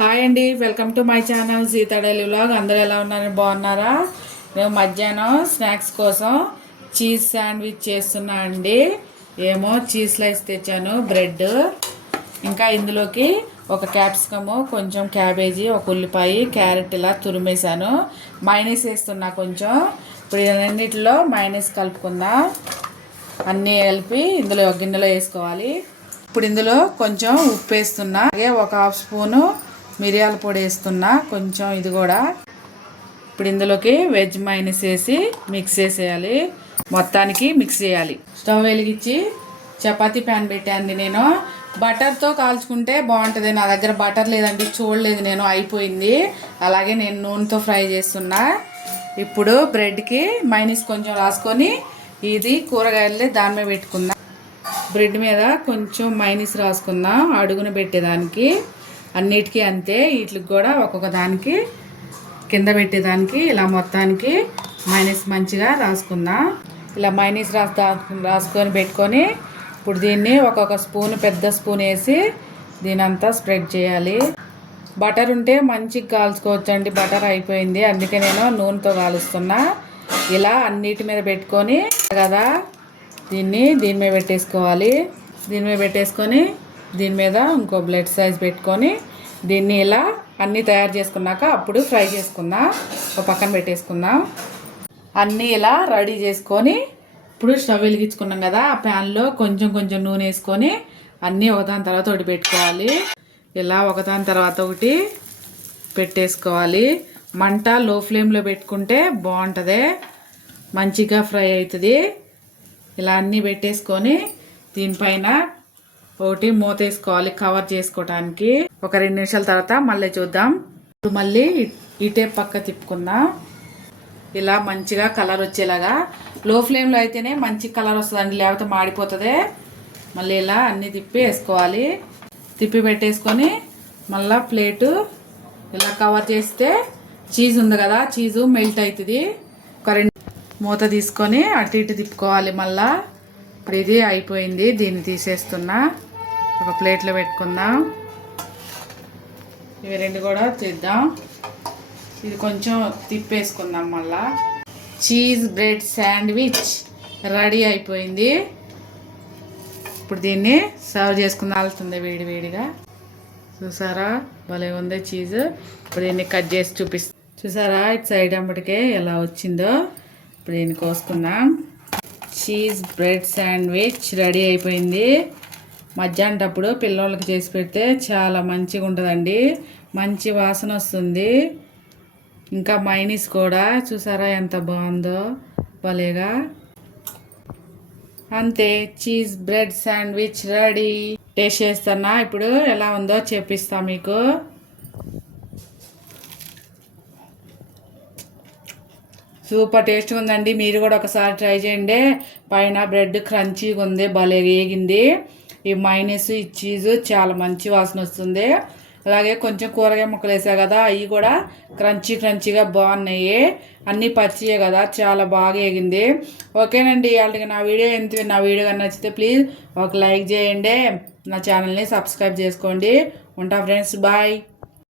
Hi అండి, welcome to my channel Sita daily vlog. అందరూ ఎలా ఉన్నారు? బాగున్నారా? నేను మధ్యాహ్నం స్నాక్స్ కోసం చీజ్ శాండ్విచ్ చేస్తున్నా అండి. ఏమో చీజ్ స్లైస్ తెచ్చాను, బ్రెడ్, ఇంకా ఇందులోకి ఒక క్యాప్సికము, కొంచెం క్యాబేజీ, ఒక ఉల్లిపాయ, క్యారెట్ ఇలా తురిమేశాను. మైనస్ వేస్తున్నా కొంచెం. ఇప్పుడు రెండింటిలో మైనస్ కలుపుకుందాం. అన్నీ కలిపి ఇందులో ఒక గిన్నెలో వేసుకోవాలి. ఇప్పుడు ఇందులో కొంచెం ఉప్పు వేస్తున్నా, అలాగే ఒక హాఫ్ స్పూను మిరియాల పొడి వేస్తున్నా కొంచెం. ఇది కూడా ఇప్పుడు ఇందులోకి వెజ్ మైనస్ వేసి మిక్స్ చేసేయాలి. మొత్తానికి మిక్స్ చేయాలి. స్టవ్ వెలిగించి చపాతీ ప్యాన్ పెట్టాను. నేను బటర్తో కాల్చుకుంటే బాగుంటుంది. నా దగ్గర బటర్ లేదండి, చూడలేదు నేను, అయిపోయింది. అలాగే నేను నూనెతో ఫ్రై చేస్తున్నా. ఇప్పుడు బ్రెడ్కి మైనస్ కొంచెం రాసుకొని ఇది కూరగాయలే దాని మీద పెట్టుకుందాం. బ్రెడ్ మీద కొంచెం మైనస్ రాసుకుందాం అడుగున పెట్టేదానికి. అన్నిటికీ అంతే, వీటికి కూడా ఒక్కొక్క దానికి కింద పెట్టేదానికి ఇలా మొత్తానికి మైనస్ మంచిగా రాసుకుందాం. ఇలా మైనస్ రాసుకొని పెట్టుకొని ఇప్పుడు దీన్ని ఒక్కొక్క స్పూన్, పెద్ద స్పూన్ వేసి దీని అంతా స్ప్రెడ్ చేయాలి. బటర్ ఉంటే మంచిగా కాల్చుకోవచ్చు అండి. బటర్ అయిపోయింది, అందుకే నేను నూనెతో కాలుస్తున్నా. ఇలా అన్నిటి మీద పెట్టుకొని కదా దీని మీద పెట్టేసుకోవాలి. దీని మీద పెట్టేసుకొని దీని మీద ఇంకో బ్లడ్ సైజ్ పెట్టుకొని దీన్ని ఇలా అన్నీ తయారు చేసుకున్నాక అప్పుడు ఫ్రై చేసుకుందాం. ఒక పక్కన పెట్టేసుకుందాం. అన్నీ ఇలా రెడీ చేసుకొని ఇప్పుడు స్టవ్ వెలిగించుకున్నాం కదా, ఆ ప్యాన్లో కొంచెం కొంచెం నూనె వేసుకొని అన్నీ ఒకదాని తర్వాత ఒకటి పెట్టుకోవాలి. ఇలా ఒకదాని తర్వాత ఒకటి పెట్టేసుకోవాలి. మంట లో ఫ్లేమ్లో పెట్టుకుంటే బాగుంటుంది, మంచిగా ఫ్రై అవుతుంది. ఇలా అన్నీ పెట్టేసుకొని దీనిపైన ఒకటి మూత వేసుకోవాలి కవర్ చేసుకోవడానికి. ఒక 2 నిమిషాల తర్వాత మళ్ళీ చూద్దాం. ఇప్పుడు మళ్ళీ ఇటే పక్క తిప్పుకుందాం. ఇలా మంచిగా కలర్ వచ్చేలాగా లో ఫ్లేమ్లో అయితేనే మంచి కలర్ వస్తుందండి, లేకపోతే మాడిపోతుంది. మళ్ళీ ఇలా అన్నీ తిప్పి వేసుకోవాలి. తిప్పి పెట్టేసుకొని మళ్ళీ ప్లేటు ఇలా కవర్ చేస్తే చీజ్ ఉంది కదా, చీజు మెల్ట్ అవుతుంది. ఒక 2 మూత తీసుకొని అటు ఇటు తిప్పుకోవాలి. మళ్ళీ ఇప్పుడు ఇది అయిపోయింది, దీన్ని తీసేస్తున్నా. ఒక ప్లేట్లో పెట్టుకుందాం. ఇవి 2 కూడా తీద్దాం. ఇది కొంచెం తిప్పేసుకుందాం. మళ్ళా చీజ్ బ్రెడ్ శాండ్విచ్ రెడీ అయిపోయింది. ఇప్పుడు దీన్ని సర్వ్ చేసుకుందాం. వెళ్తుంది వేడి వేడిగా. చూసారా భలే ఉంది చీజ్. ఇప్పుడు దీన్ని కట్ చేసి చూపిస్తాం. చూసారా ఇటు సైడ్ అప్పటికే ఎలా వచ్చిందో. ఇప్పుడు దీన్ని కోసుకుందాం. చీజ్ బ్రెడ్ శాండ్విచ్ రెడీ అయిపోయింది. మధ్యాహ్నటప్పుడు పిల్లలకి చేసి పెడితే చాలా మంచిగా ఉంటుందండి, మంచి వాసన వస్తుంది. ఇంకా మైనీస్ కూడా చూసారా ఎంత బాగుందో, భలేగా. అంతే, cheese bread sandwich ready. Taste చేస్తున్నా, ఇప్పుడు ఎలా ఉందో చెప్పిస్తా మీకు. సూపర్ టేస్ట్గా ఉందండి. మీరు కూడా ఒకసారి ట్రై చేయండి. పైన బ్రెడ్ క్రంచీగా ఉంది, భలే వేగింది. ఈ మైనస్, ఈ చీజు చాలా మంచి వాసన వస్తుంది. అలాగే కొంచెం కూరగాయ ముక్కలు వేసా కదా, అవి కూడా క్రంచీగా బాగున్నాయి. అన్నీ పచ్చియే కదా, చాలా బాగా వేగింది. ఓకేనండి, వాళ్ళకి నా వీడియో కానీ నచ్చితే ప్లీజ్ ఒక లైక్ చేయండి. నా ఛానల్ని సబ్స్క్రైబ్ చేసుకోండి. ఉంటా ఫ్రెండ్స్, బాయ్.